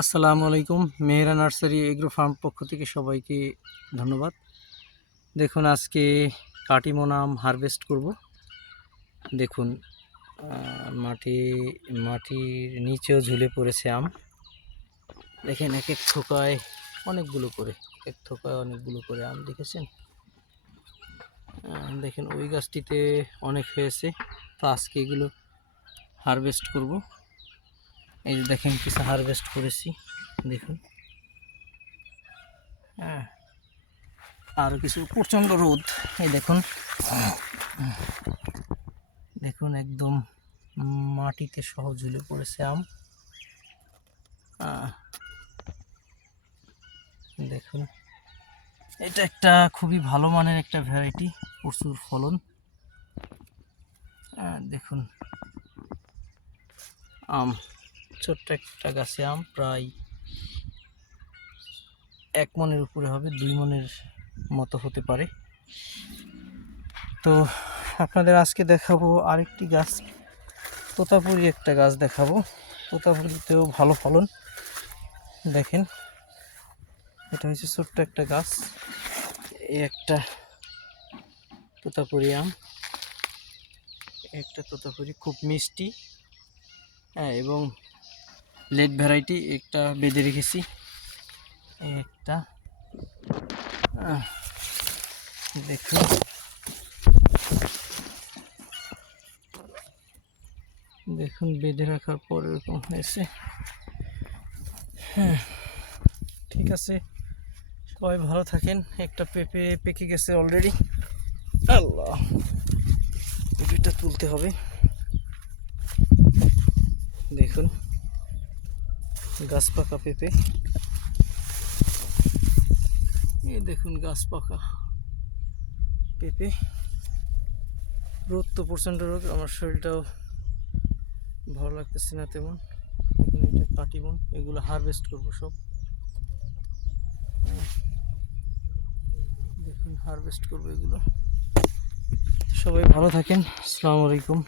আসসালামু আলাইকুম। Mehra nursery agro farm পক্ষ থেকে সবাইকে ধন্যবাদ। দেখুন আজকে কাটিমন আম হারভেস্ট করব। দেখুন মাটির নিচেও ঝুলে পড়েছে আম। দেখেন এক এক থোকায় অনেকগুলো করে আম দেখেছেন। দেখেন ওই গাছটিতে অনেক হয়েছে, তো আজকে এগুলো হারভেস্ট করব। এই যে দেখেন কিছু হারভেস্ট করেছি, দেখুন। আর কিছু প্রচণ্ড রোদ, এই দেখুন দেখুন একদম মাটিতে সহ ঝুলে পড়েছে আম। দেখুন এটা একটা খুবই ভালো মানের একটা ভ্যারাইটি, প্রচুর ফলন। দেখুন আম, ছোট্ট একটা গাছে আম প্রায় 1 মনের উপরে হবে, 2 মনের মতো হতে পারে। তো আপনাদের আজকে দেখাবো আরেকটি গাছ, তোতাপুরি একটা গাছ দেখাবো। তোতাপুরিতেও ভালো ফলন। দেখেন এটা হচ্ছে ছোট্ট একটা গাছ, এই একটা তোতাপুরি আম, একটা তোতাপুরি খুব মিষ্টি। এবং লেট ভ্যারাইটি একটা বেঁধে রেখেছি, একটা দেখুন। দেখুন বেঁধে রাখার পর এরকম হয়েছে। ঠিক আছে, সবাই ভালো থাকেন। একটা পেঁপে পেকে গেছে অলরেডি। আল্লাহ, পেঁপেটা তুলতে হবে। দেখুন গাছ পাকা পেঁপে, এই দেখুন গাছ পাকা পেঁপে। রোদ তো প্রচণ্ড রোদ, আমার শরীরটাও ভালো লাগতেছে না তেমন। এটা কাটিমন, এগুলো হারভেস্ট করবো সব। দেখুন হারভেস্ট করবো এগুলো। সবাই ভালো থাকেন, আসসালামু আলাইকুম।